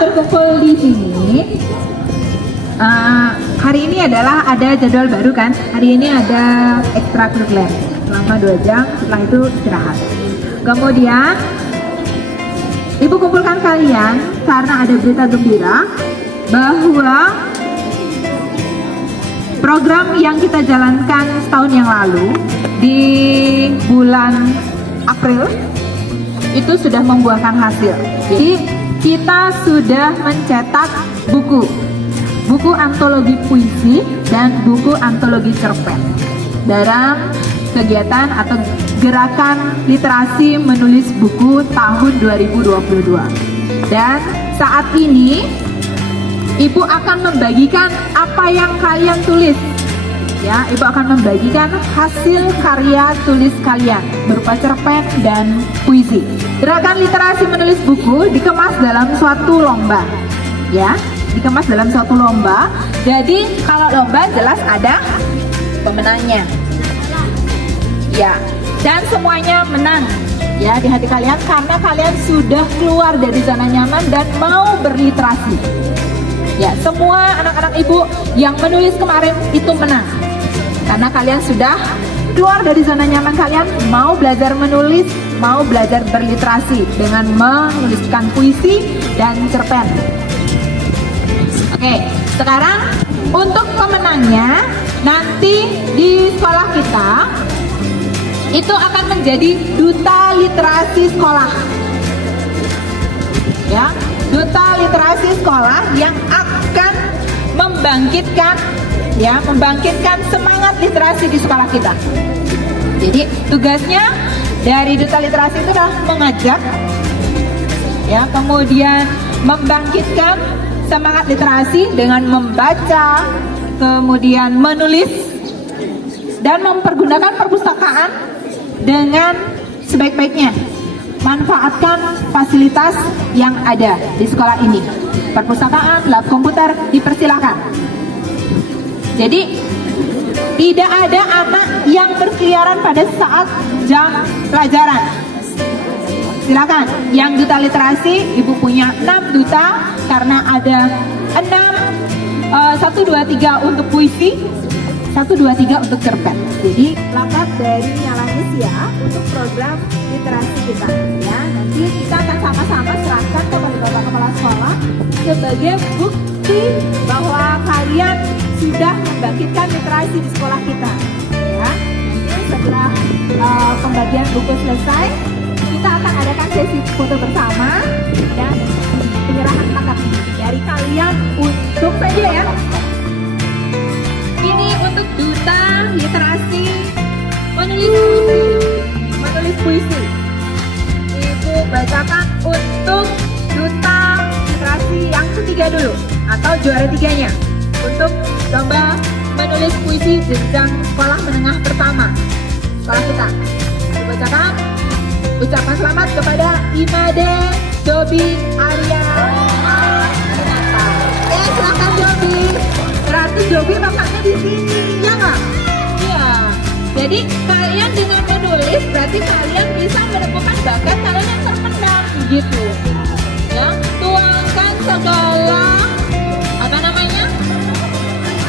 berkumpul di sini. Hari ini adalah ada jadwal baru kan? Hari ini ada ekstrakurikuler selama 2 jam, setelah itu istirahat. Kemudian Ibu kumpulkan kalian karena ada berita gembira bahwa program yang kita jalankan setahun yang lalu di bulan April itu sudah membuahkan hasil. Jadi kita sudah mencetak buku antologi puisi dan buku antologi cerpen dalam kegiatan atau gerakan literasi menulis buku tahun 2022. Dan saat ini Ibu akan membagikan apa yang kalian tulis. Ya, Ibu akan membagikan hasil karya tulis kalian berupa cerpen dan puisi. Gerakan literasi menulis buku dikemas dalam suatu lomba. Ya, dikemas dalam suatu lomba. Jadi kalau lomba jelas ada pemenangnya. Ya, dan semuanya menang ya di hati kalian karena kalian sudah keluar dari zona nyaman dan mau berliterasi. Ya, semua anak-anak Ibu yang menulis kemarin itu menang karena kalian sudah keluar dari zona nyaman kalian, mau belajar menulis, mau belajar berliterasi dengan menuliskan puisi dan cerpen. Oke, sekarang untuk pemenangnya nanti di sekolah kita itu akan menjadi duta literasi sekolah. Ya, duta literasi sekolah yang akan membangkitkan semangat literasi di sekolah kita. Jadi tugasnya dari duta literasi itu adalah mengajak, ya, kemudian membangkitkan semangat literasi dengan membaca, kemudian menulis dan mempergunakan perpustakaan dengan sebaik-baiknya. Manfaatkan fasilitas yang ada di sekolah ini. Perpustakaan, lab komputer dipersilakan. Jadi tidak ada anak yang berkeliaran pada saat jam pelajaran. Silakan. Yang duta literasi, Ibu punya 6 duta karena ada 6 1, 2, 3 untuk puisi, 1, 2, 3 untuk cerpen. Jadi langkah dari Nyala Nesia untuk program literasi kita. Ya, nanti kita akan sama-sama serahkan kepada Bapak Kepala Sekolah sebagai bukti bahwa kalian sudah membangkitkan literasi di sekolah kita. Ya, nanti setelah pembagian buku selesai, kita akan adakan sesi foto bersama dan penyerahan plakat dari kalian untuk saja ya. Ini untuk duta literasi menulis puisi. Ibu bacakan untuk duta literasi yang ketiga dulu atau juara 3-nya untuk lomba menulis puisi jenjang sekolah menengah pertama sekolah kita. Dibacakan. Ucapan selamat kepada Imade Jobi Arya. Silakan Jobi. Berarti Jobi bapaknya di sini, ya nggak? Iya. Jadi kalian dengan menulis berarti kalian bisa menemukan bakat kalian yang terpendam, gitu. Ya, tuangkan segala apa namanya?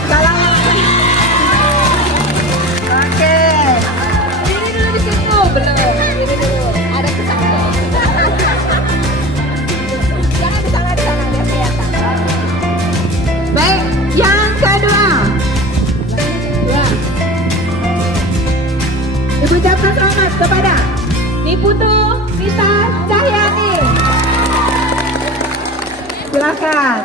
Segala yang oke. Ini dulu di situ belum. Ini dulu. Ada kesana. Jangan di sana biar kelihatan. Baik, yang kedua. Ibu ucapkan selamat kepada Niputu Nita Cahyani. Silakan.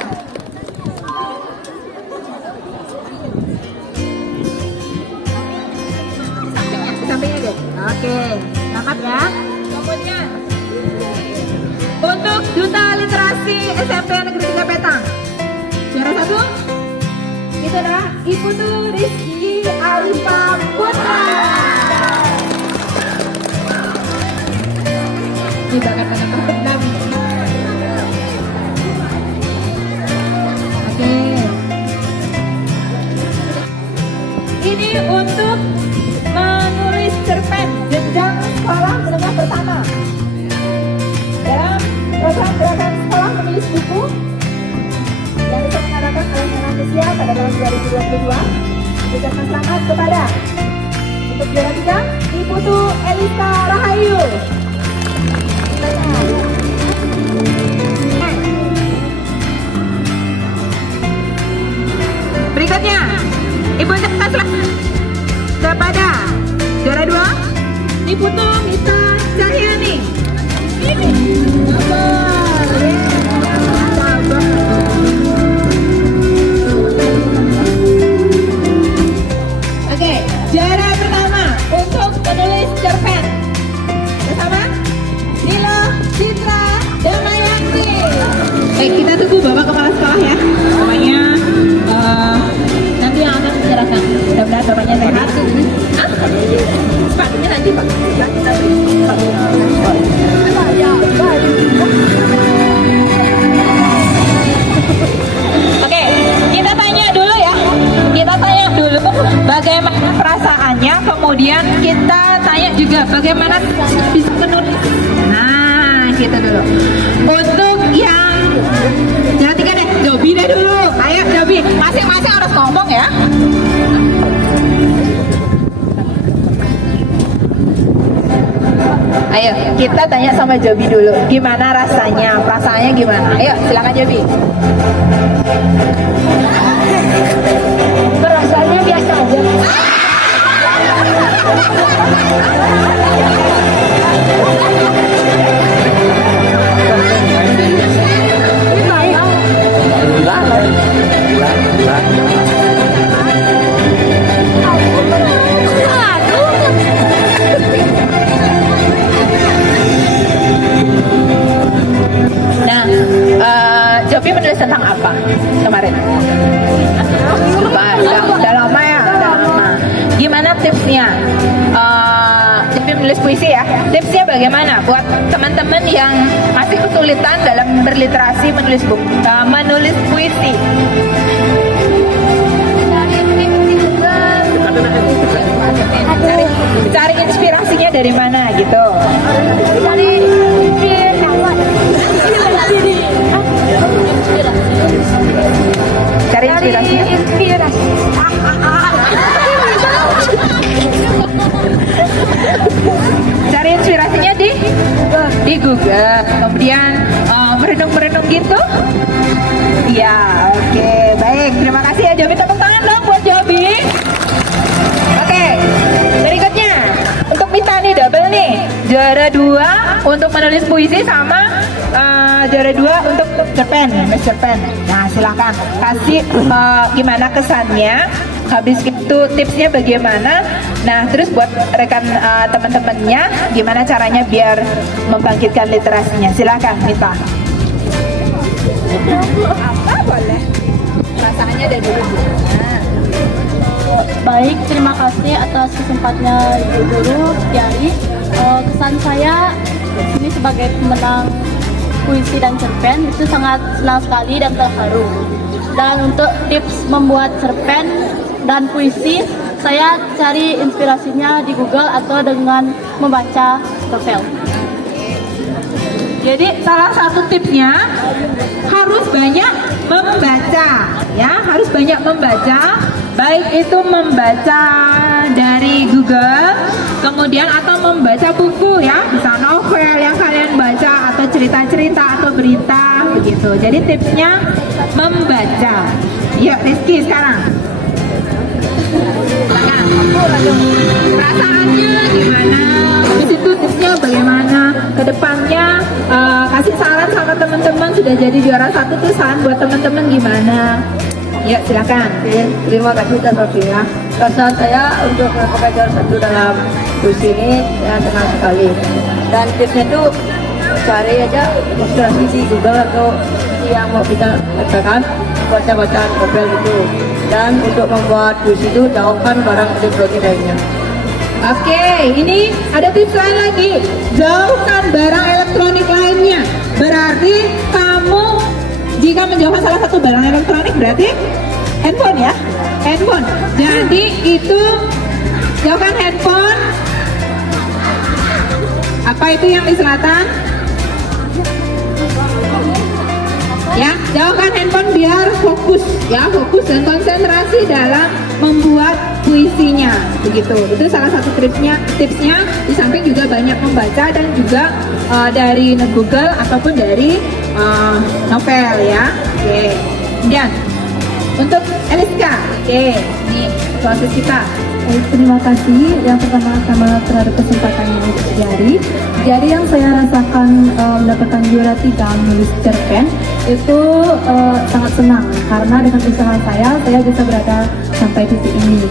Di sampingnya deh. Oke, selamat ya. Kemudian untuk Duta Literasi SMP Negeri 3 Petang. Juara 1 itu adalah Ibu Rizky Alifa Putra. Ini bakat terpendam. Oke. Ini untuk menulis cerpen jenjang sekolah menengah pertama. Dalam program gerakan sekolah menulis buku Indonesia pada tahun 2022. Ucapkan selamat kepada untuk juara 3 Iputu Elisa Rahayu. Berikutnya, Ibu ucapkan selamat kepada juara 2 Iputu Mita Cahyani. Oke, juara pertama untuk penulis cerpen bersama Nilo Citra Damayanti. Kita tunggu Bapak Kepala Sekolah ya. Pokoknya nanti yang akan mencerahkan. Mudah-mudahan Bapaknya sehat. Hah? Sepatunya nanti Pak. Oke, kita tanya dulu ya. Kita tanya dulu bagaimana perasaannya, kemudian kita tanya juga bagaimana bisa menulis. Nah, kita dulu. Untuk yang tiga deh, Jobi deh dulu. Ayo Jobi, masing-masing harus ngomong ya. Ayo, kita tanya sama Jobi dulu. Gimana rasanya? Perasaannya gimana? Ayo, silakan Jobi. Perasaannya biasa aja. Nah, Jobi menulis tentang apa kemarin? Udah lama ya, udah lama. Gimana tipsnya? Jobi menulis puisi ya. Tipsnya bagaimana buat teman-teman yang masih kesulitan dalam berliterasi menulis menulis puisi? Cari inspirasinya dari mana gitu? Dari Cari inspirasinya? Cari inspirasinya di Google. Kemudian merenung-merenung gitu? Ya, oke, baik. Terima kasih ya Jobi. Tepuk tangan dong buat Jobi. Oke, berikutnya untuk Mita nih double nih. Juara 2 untuk menulis puisi sama juara 2 untuk cerpen, nulis cerpen. Nah, silakan kasih gimana kesannya. Habis itu tipsnya bagaimana. Nah, terus buat rekan teman-temannya gimana caranya biar membangkitkan literasinya. Silakan Mita. Apa boleh? Perasaannya dari dulu. Nah. Baik, terima kasih atas kesempatannya Ibu Guru Tiari. Kesan saya ini sebagai pemenang puisi dan cerpen itu sangat senang sekali dan terharu. Dan untuk tips membuat cerpen dan puisi, saya cari inspirasinya di Google atau dengan membaca novel. Jadi salah satu tipsnya harus banyak membaca, ya harus banyak membaca, baik itu membaca dari Google, kemudian atau membaca buku ya, bisa novel yang kalian baca atau cerita-cerita atau berita begitu. Jadi tipsnya membaca. Yuk Rizky sekarang. Perasaannya gimana? Habis itu tipsnya bagaimana? Kedepannya kasih saran sama teman-teman sudah jadi juara 1 tuh saran buat teman-teman gimana? Ya silakan. Terima kasih Kak Sofia. Kesan saya untuk melakukan juara 1 dalam puisi ini ya senang sekali. Dan tipsnya tuh cari aja inspirasi di Google atau yang mau kita bacakan, baca-baca novel itu. Dan untuk membuat puisi itu jauhkan barang elektronik lainnya. Oke, ini ada tips lain lagi. Jauhkan barang elektronik lainnya. Berarti kamu jika menjauhkan salah satu barang elektronik berarti handphone ya, handphone. Jadi itu jauhkan handphone. Apa itu yang di selatan? Ya, Jauhkan handphone biar fokus ya, fokus dan konsentrasi dalam membuat puisinya. Begitu. Itu salah satu tipsnya. Di samping juga banyak membaca dan juga dari Google ataupun dari novel ya. Oke. Kemudian untuk Eliska, oke, ini proses kita. Terima kasih yang pertama-tama terhadap kesempatan yang Jadi yang saya rasakan mendapatkan juara 3 menulis cerpen itu sangat senang karena dengan usaha saya bisa berada sampai titik ini.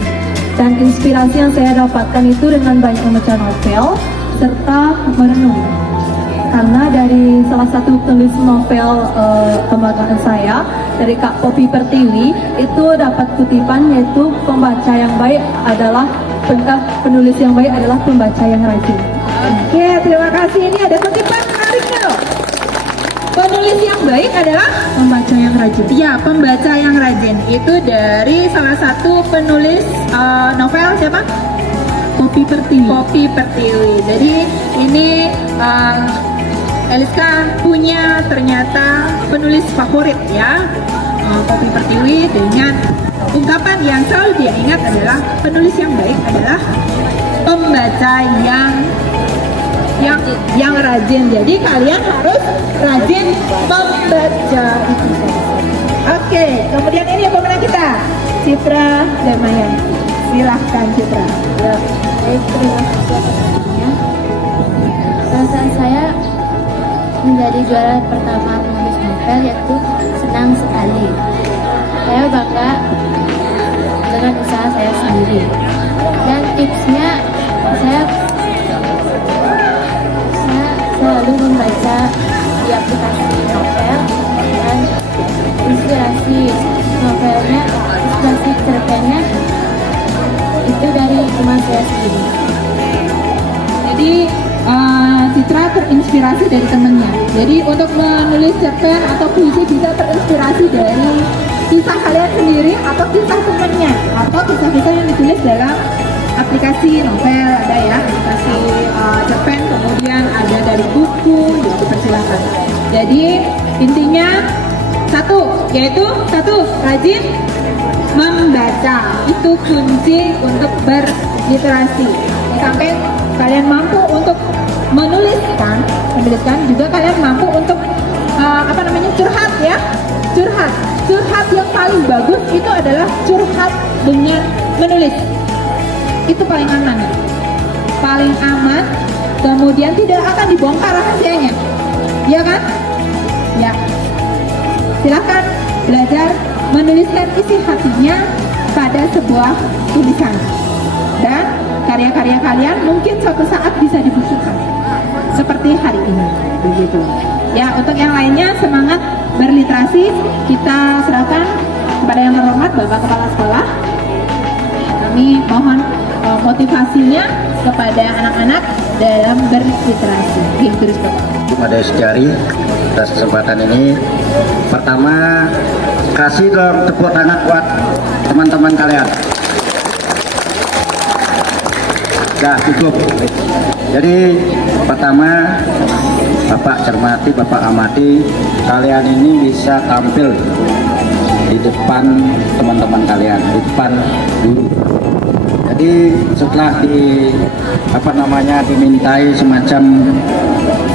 Dan inspirasi yang saya dapatkan itu dengan banyak membaca novel serta merenung. Karena dari salah satu penulis novel kebanggaan saya dari Kak Poppy Pertiwi itu dapat kutipan yaitu penulis yang baik adalah pembaca yang rajin. Oke, terima kasih. Ini ada kutipan menariknya loh. Penulis yang baik adalah Pembaca yang rajin. ya pembaca yang rajin. Itu dari salah satu penulis novel siapa? Poppy Pertiwi. Poppy Pertiwi. Jadi ini Eliska punya ternyata penulis favorit ya, Poppy Pertiwi, dengan ungkapan yang selalu dia ingat adalah penulis yang baik adalah pembaca yang rajin. Jadi kalian harus rajin membaca itu. Oke, kemudian ini pemenang kita, Citra Damayan. Silahkan Citra. Baik, terima kasih atas waktunya. Perasaan saya menjadi juara pertama menulis novel yaitu senang sekali. Saya bangga dengan usaha saya sendiri. Dan tipsnya saya selalu membaca di aplikasi novel dan inspirasi cerpennya itu dari teman saya sendiri. Jadi Citra terinspirasi dari temennya. Jadi untuk menulis cerpen atau puisi bisa terinspirasi dari kisah kalian sendiri atau kisah temennya atau kisah-kisah yang ditulis dalam aplikasi novel, ada ya aplikasi cerpen, kemudian ada dari buku, ya dipersilakan. Jadi intinya yaitu satu rajin membaca, itu kunci untuk berliterasi. Sampai kalian mampu untuk menuliskan juga kalian mampu untuk curhat ya, curhat yang paling bagus itu adalah curhat dengan menulis. Itu paling aman kemudian tidak akan dibongkar rahasianya, ya kan? Ya, silakan belajar menuliskan isi hatinya pada sebuah tulisan, dan karya-karya kalian mungkin suatu saat bisa dibukukan seperti hari ini, begitu. Ya, untuk yang lainnya semangat berliterasi kita serahkan kepada yang terhormat Bapak Kepala Sekolah. Kami mohon motivasinya kepada anak-anak dalam berliterasi. Terus Bapak. Ada sejari atas kesempatan ini. Pertama, kasih dong tepuk tangan buat teman-teman kalian. Dah cukup. Jadi pertama, Bapak cermati, Bapak amati, kalian ini bisa tampil di depan teman-teman kalian, di depan guru. Jadi setelah dimintai semacam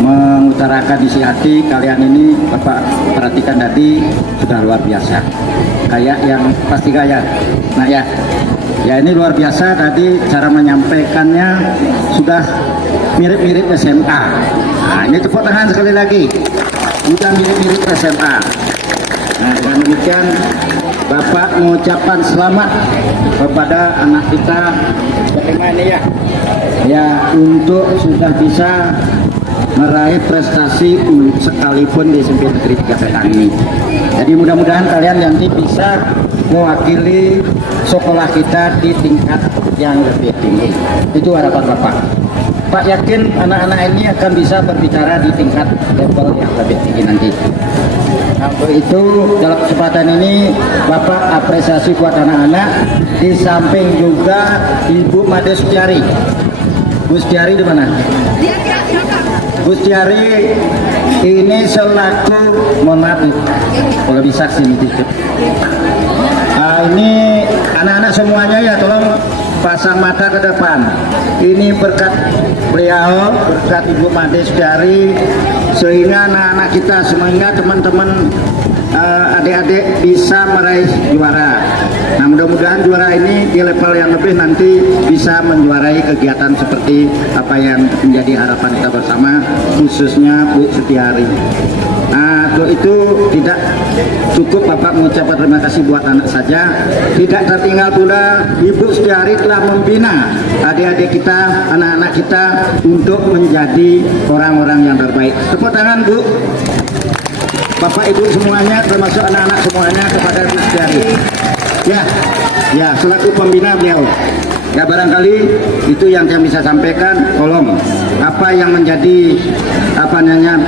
mengutarakan isi hati, kalian ini Bapak perhatikan tadi sudah luar biasa. Kayak yang pasti kayak. Nah ya ini luar biasa, tadi cara menyampaikannya sudah mirip-mirip SMA. Nah ini tepuk tangan sekali lagi, sudah mirip-mirip SMA. Nah dengan demikian Bapak mengucapkan selamat kepada anak kita bagaimana ya untuk sudah bisa meraih prestasi sekalipun di SMP Negeri 3 Serang ini. Jadi mudah-mudahan kalian nanti bisa mewakili sekolah kita di tingkat yang lebih tinggi. Itu harapan Bapak. Pak yakin anak-anak ini akan bisa berbicara di tingkat level yang lebih tinggi nanti. Nah, untuk itu dalam kesempatan ini Bapak apresiasi buat anak-anak, di samping juga Ibu Made Sutiari. Bu Sutiari di mana? Bu Sutiari Ini selaku, mohon maaf nih, kalau bisa sini dikit. Ini anak-anak semuanya ya, tolong pasang mata ke depan. Ini berkat beliau, berkat Ibu Made Setiari, sehingga anak-anak kita semuanya, teman-teman adik-adik bisa meraih juara. Nah, mudah-mudahan juara ini di level yang lebih nanti bisa menjuarai kegiatan seperti apa yang menjadi harapan kita bersama, khususnya Bu Setiari. Nah, itu tidak cukup Bapak mengucapkan terima kasih buat anak saja. Tidak tertinggal pula Ibu Setiari telah membina adik-adik kita, anak-anak kita untuk menjadi orang-orang yang terbaik. Tepuk tangan Bu. Bapak Ibu semuanya, termasuk anak-anak semuanya kepada Ibu Setiari. Ya, selaku pembina beliau. Ya, barangkali itu yang saya bisa sampaikan. Tolong apa yang menjadi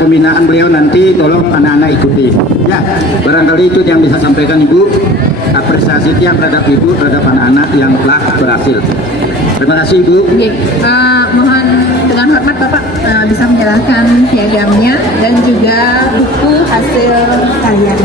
pembinaan beliau nanti tolong anak-anak ikuti. Ya, barangkali itu yang bisa sampaikan Ibu. Apresiasi tiang terhadap Ibu terhadap anak-anak yang telah berhasil. Terima kasih Ibu. Mohon dengan hormat Bapak bisa menyerahkan piagamnya dan juga buku hasil kalian.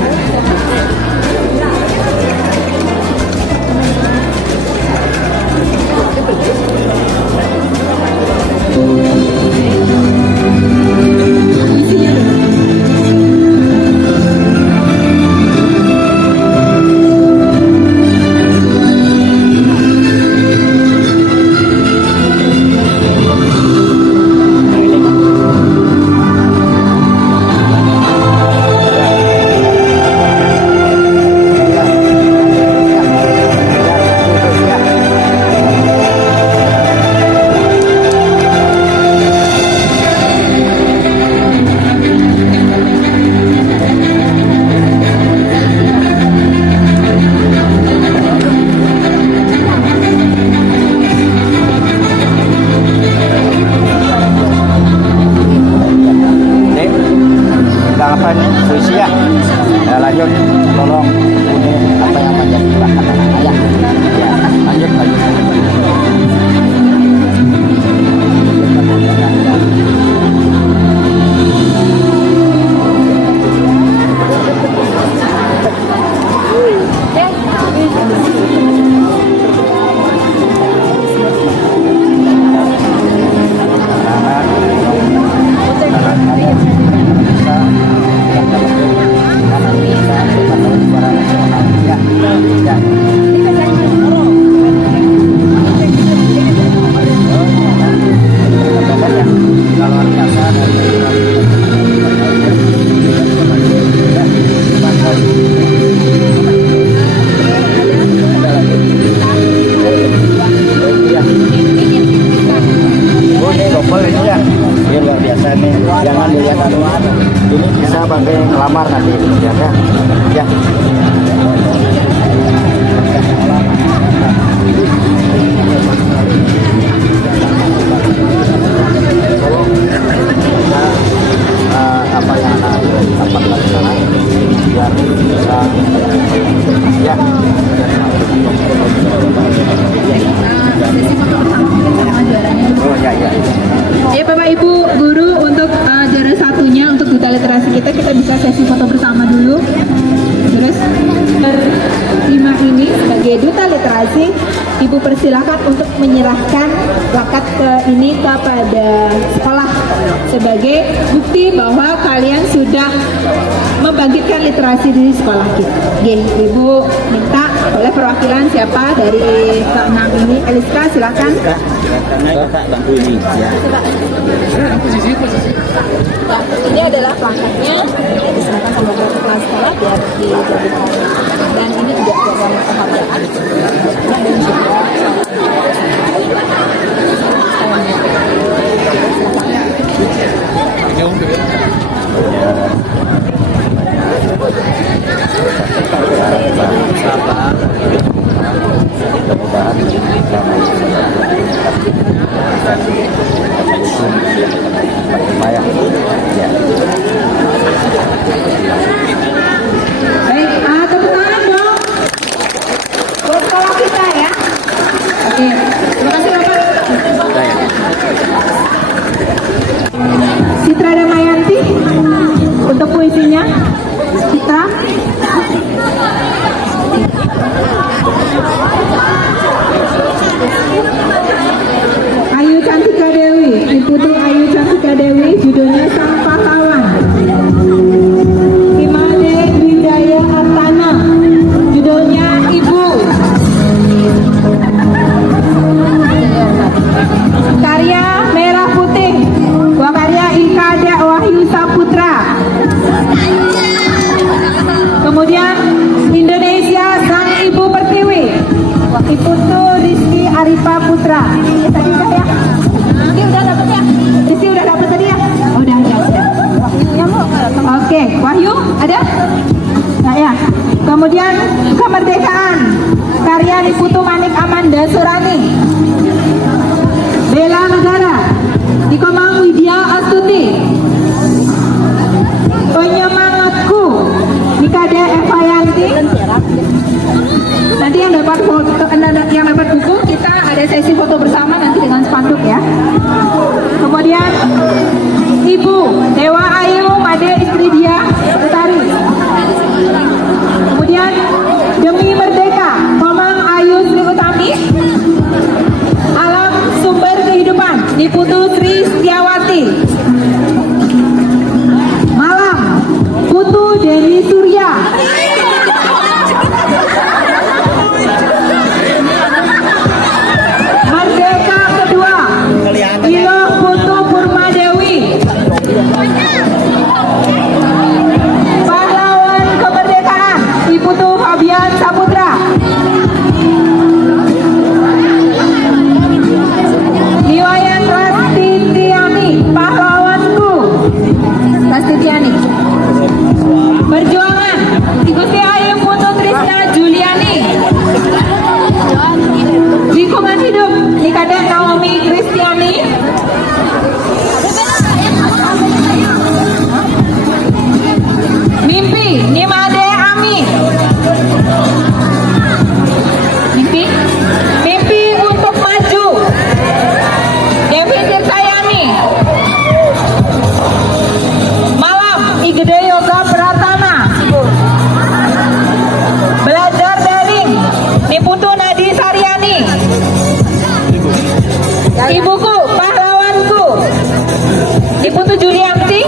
lanjut, tolong ini apa yang menjadi bakat anak-anak ya. Lanjut. Jangan dilihat ini bisa pakai ngelamar nanti ya. Ya. Apa yang dapat laksanakan biar bisa ya. Oh ya. Ya Bapak Ibu guru, untuk juara satunya untuk duta literasi kita bisa sesi foto bersama dulu. Terus terima ini sebagai duta literasi, Ibu persilahkan untuk menyerahkan plakat ini kepada sekolah sebagai bukti bahwa kalian sudah membangkitkan literasi di sekolah kita. Oke, Ibu minta oleh perwakilan siapa dari keenam ini? Eliska, silakan. Kakak bantu ini ya. Ya, ini adalah plakatnya, diserahkan sama kepala sekolah biar dijadikan, dan ini juga program penghargaan dan juga baik, tepuk tangan dong buat sekolah kita. Kemudian kemerdekaan karya Niputu Manik Amanda Surani. Bela negara Nikomang Widya Astuti. Penyemangatku Nikade Eva Yanti. Nanti yang dapat foto, yang dapat buku kita ada sesi foto bersama nanti dengan spanduk ya. Kemudian Ibu Dewa Ayu Made istri dia Utari. Kemudian Demi Merdeka Komang Ayu Sri Utami. Alam Sumber Kehidupan Niputu Sri Setiawati. Malam Putu Deni Surya. Merdeka kedua Ilo Putu Purma Dewi. Pahlawan kemerdekaan Iputu Fabian Saputra. Niwayan Rastitiani pahlawanku Rastitiani. Perjuangan Igusti Ayu Putu Trisna Juliani. Lingkungan hidup Nikade Naomi Kristiani. Mimpi Nimade Ami. Mimpi untuk maju Devi Tirsayani. Malam Igede Yoga Pratana. Belajar daring Niputu Nadi Saryani. Ibuku pahlawanku Niputu Julianti.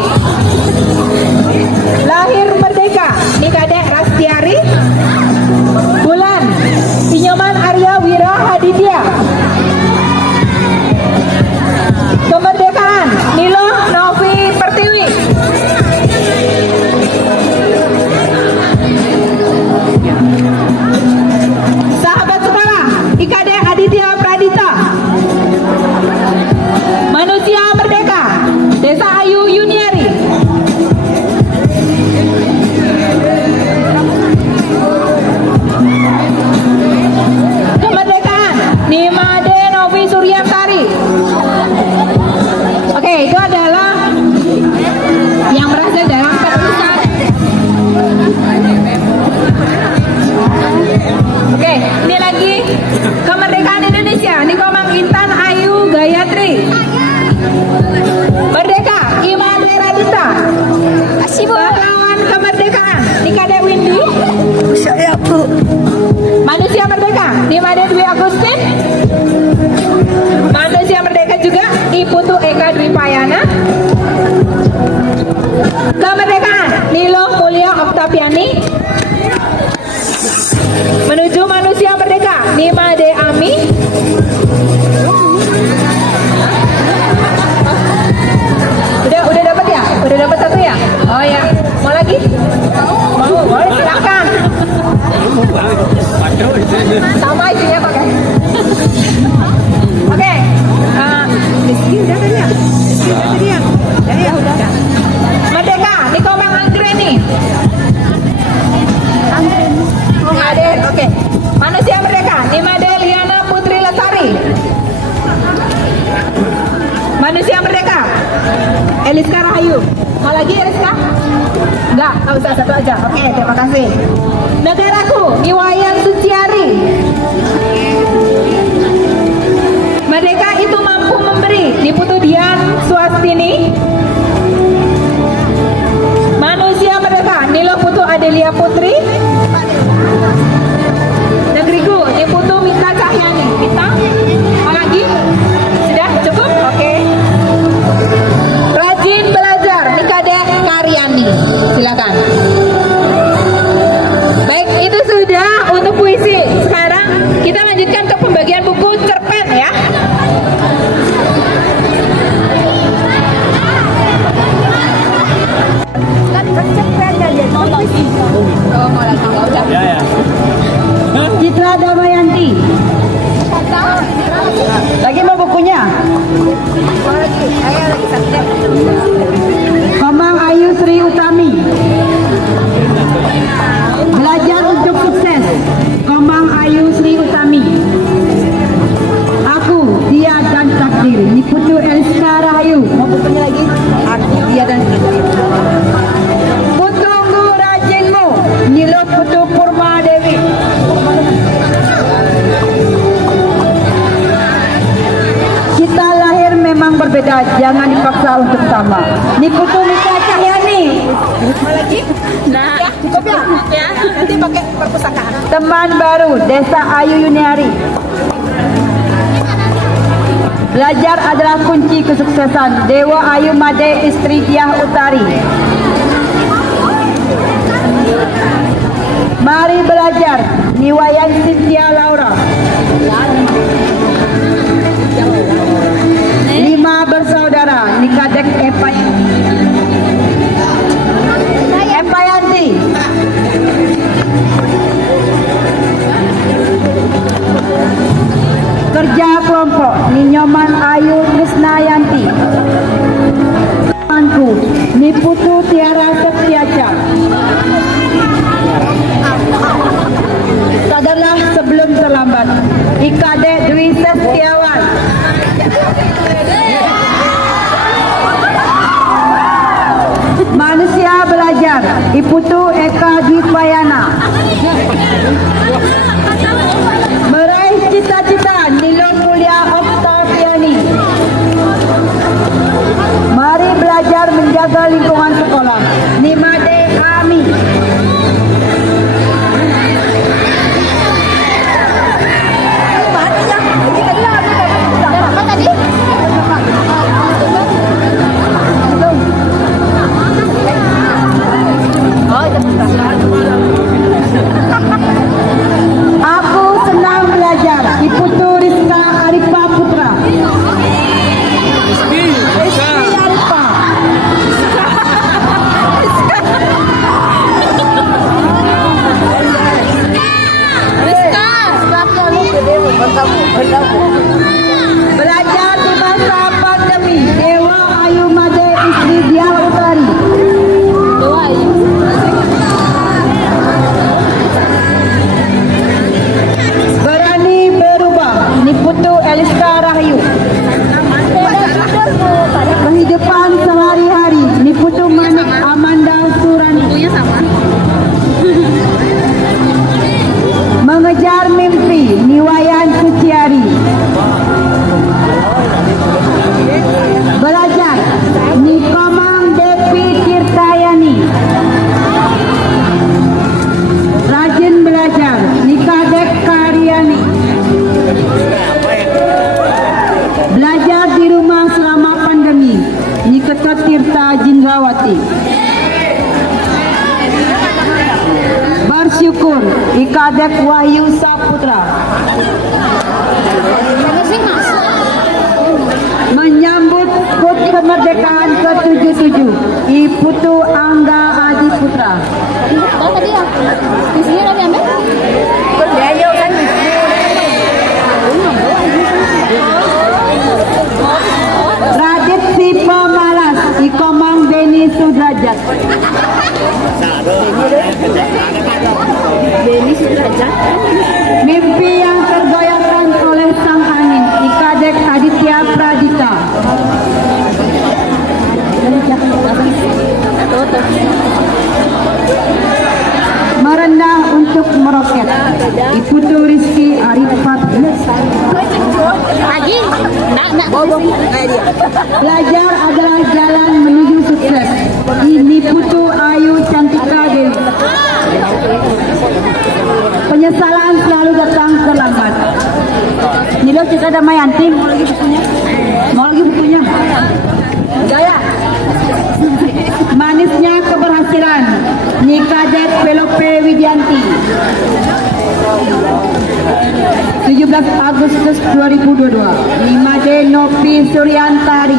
Lahir Merdeka Nikade Rastiari. Bulan Sinyoman Arya Wira Haditya. Kemerdekaan Nilo Novi Pertiwi. Sahabat sekolah Ikade Aditya Pradita. Manusia Merdeka Desa Ayu Yuniari. Kemerdekaan Nimade Novi Suryantari. Oke, itu adalah yang berhasil dalam penulisan. Oke, ini lagi kemerdekaan Indonesia Nikomang Intan Ayu Gayatri. Merdeka Imade Radita. Pahlawan kemerdekaan Nikade Windy. Saya Bu. Manusia Merdeka Nimade Dwi Agustin. Manusia Merdeka juga Iputu Eka Dwi Payana. Kemerdekaan Nilo Mulia Oktaviani. Menuju Manusia Merdeka Nimade Ami. Udah dapat ya? Udah dapat satu ya? Oh ya. Mau lagi? Mau? Boleh silakan. Sama isinya pakai. Oke. Rizky udah tadi ya? Rizky udah tadi ya? Ya udah. Merdeka Nikomang Anggreni. Nimade, oke. Manusia Merdeka Nimade Liana Putri Lestari. Manusia Merdeka Eliska Rahayu. Mau lagi Eliska? Enggak, nggak usah, satu aja. Oke, terima kasih. Negaraku Niwayan Suciari. Merdeka itu mampu memberi Niputu Dian Swastini. Manusia Merdeka Nilo Putu Adelia Putri. Negeriku Niputu Mita Cahyani. Mita? Mau lagi? Sudah cukup? Oke. Rajin belajar Nikade Karyani. Silakan. Baik, itu sudah untuk puisi. Sekarang kita lanjutkan ke pembagian buku cerpen ya. Citra Damayanti. Lagi mau bukunya? Komang Ayu Sri Utami. Belajar nanti pakai perpustakaan. Teman baru Desa Ayu Yuniari. Belajar adalah kunci kesuksesan. Dewa Ayu Made Istri Diah Utari. Mari belajar. Niwayan Cynthia Laura. 5 bersaudara. Nikadek Epayanti. Kerja kelompok Ninyoman Ayu Krisnayanti. Temanku Niputu Tiara Setiaca. Sadarlah sebelum terlambat. Ikade Dwi Setiawan. Manusia belajar. Iputu Eka Dwipayana. Meraih cita-cita Nilo Mulia Oktaviani. Mari belajar menjaga lingkungan sekolah. Nimade Ami. Aku senang belajar. Iputu Rizka Arifa Putra. Rizki Arifa. Belajar di masa pandemi. Dewa Ayu Made Istri Diah Utari. Berani berubah. Niputu Eliska Rahayu. Kehidupan sehari-hari. Niputu Manik Amanda Surani. Mengejar mimpi. Niwayan Suciari. Belajar. Nikomang Devi Tirtayani. Rajin belajar. Nikadek Karyani. Belajar di rumah selama pandemi. Niketot Tirta Jindrawati. Bersyukur. Ikadek Wahyu Saputra. Menyambut HUT kemerdekaan ke-77. Iputu Angga Adi Putra. Di sini udah diambil? Radit Sipa Malas. Ikomang Beni Sudrajat. Mimpi yang tergoyahkan oleh sang angin. Ikadek Aditya Pradita. Merendah untuk meroket. Iputu Rizki Arifat. Lagi? Nak. Belajar adalah jalan menuju sukses. Ini Putu Ayu Cantika Dewi. Penyesalan selalu datang terlambat. Nilo kita damai anting. Mau lagi bukunya. Jaya. Manisnya keberhasilan. Nikadek Pelope Widianti. 17 Agustus 2022. Nimade Nopi Suryantari.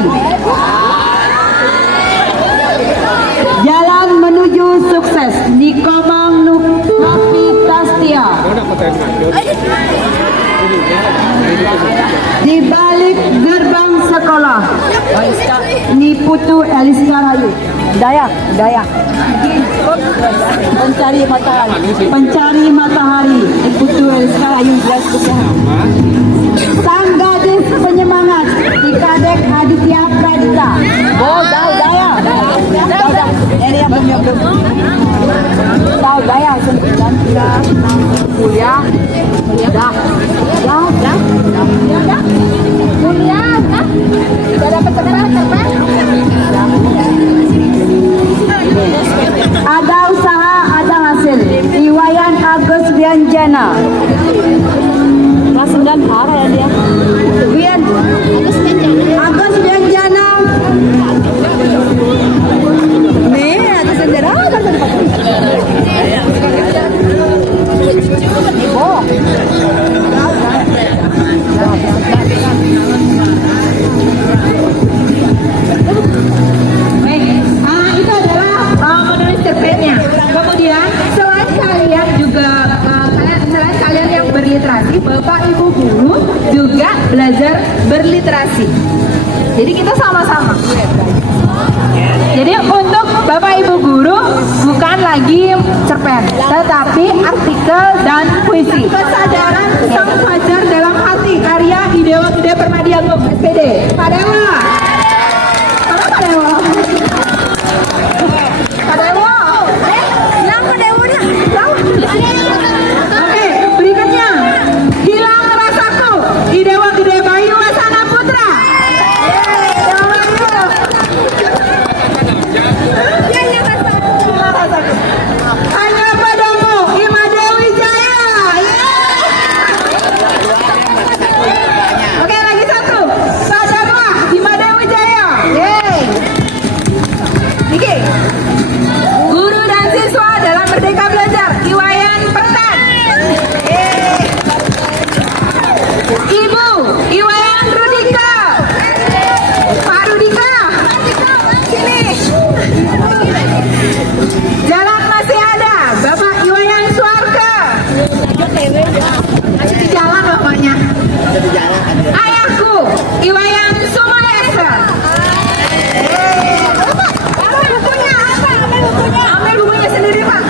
Jalan menuju sukses. Nikomang Nopi Tastia. Di balik gerbang sekolah. Niputu Eliska Rayu. Dayak. Pencari matahari. Niputu Eliska Rayu. Sang gadis penyemangat. Ikadek Aditya Pradita. Daya. Ini yang belum. Daya. Kuliah. Dah. Kuliah, kan? Udah dapat sekarang cerpen? Ada usaha, ada hasil. Iwayan Wianjana. Kelas 9A kayak dia. Agus Wianjana. Nih, ada sejarah apa Baik, itu adalah menulis cerpennya. Kemudian selain kalian juga selain kalian yang berliterasi, Bapak Ibu guru juga belajar berliterasi. Jadi kita sama-sama. Jadi untuk Bapak Ibu guru bukan lagi cerpen, tetapi artikel dan puisi. Kesadaran sang fajar dalam hati karya Idewa Gede Permadiagung SPD. Pak Dewa. Mana Pak Dewa? Pak Dewa. Hilang Pak Dewanya. Oke, berikutnya. Hilang rasaku. Idewa Gede Bayu Wasana Putra. Hanya padamu, Ima Dewi Jaya. Oke, lagi satu. Padamu, Ima Dewi Jaya. Niki. Guru dan siswa dalam Merdeka Belajar, Iwayan Pertan. Ibu, Iwayan Rudika. Pak Rudika. Sini. Jalan masih ada, Bapak Iwayan Suarga. Masih di jalan bapaknya. Ayahku, Iwayan Sumayasa. Ambil bukunya, ambil bukunya sendiri Pak.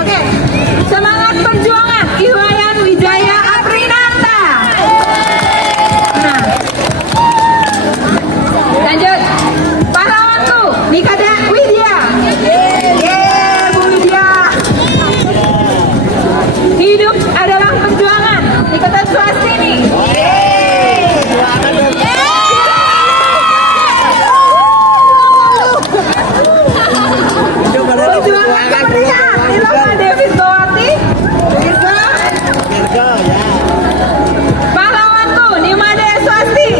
Oke, semangat perjuangan, Iwayan Wijaya Aprinata. Nah, lanjut. Pahlawanku, Nikada Widya. Bu Widya. Hidup adalah perjuangan, Nikata Swastini. Perjuangan kemerdekaan, Ilham David Bawati. Pahlawanku, Nimade Swasti.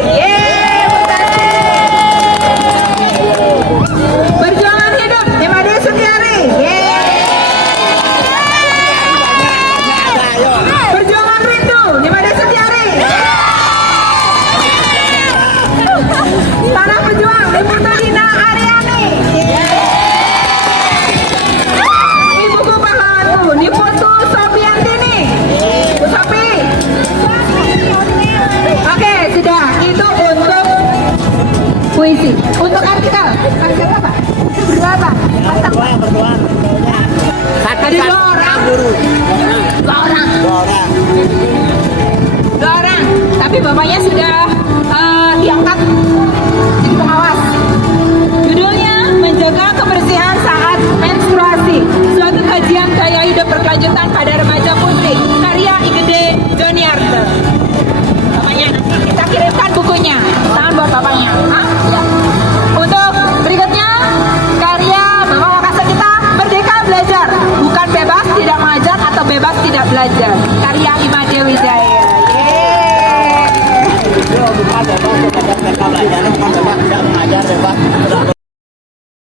Perjuangan hidup, Nimade Sutiari. Perjuangan rindu, Nimade Sutiari. Tanah pejuang, Nimutadina Ariani. Ibuku pahlawanku, Niputu Sopiantini. Bu Sopi. Oke, sudah. Itu untuk puisi. Untuk artikel apa? Berapa? Ada dua orang. Dua orang. Tapi bapaknya sudah diangkat jadi pengawas. Judulnya menjaga kebersihan saat menstruasi. Suatu kajian gaya hidup berkelanjutan pada remaja putri. Karya Igede Joniarte. Bapaknya nanti kita kirimkan bukunya. Tangan buat bapaknya. Hah? Ya. Untuk berikutnya karya Bapak Wakasa kita Merdeka Belajar, bukan bebas tidak mengajar atau bebas tidak belajar. Karya Ima Dewi Jaya. Yeay.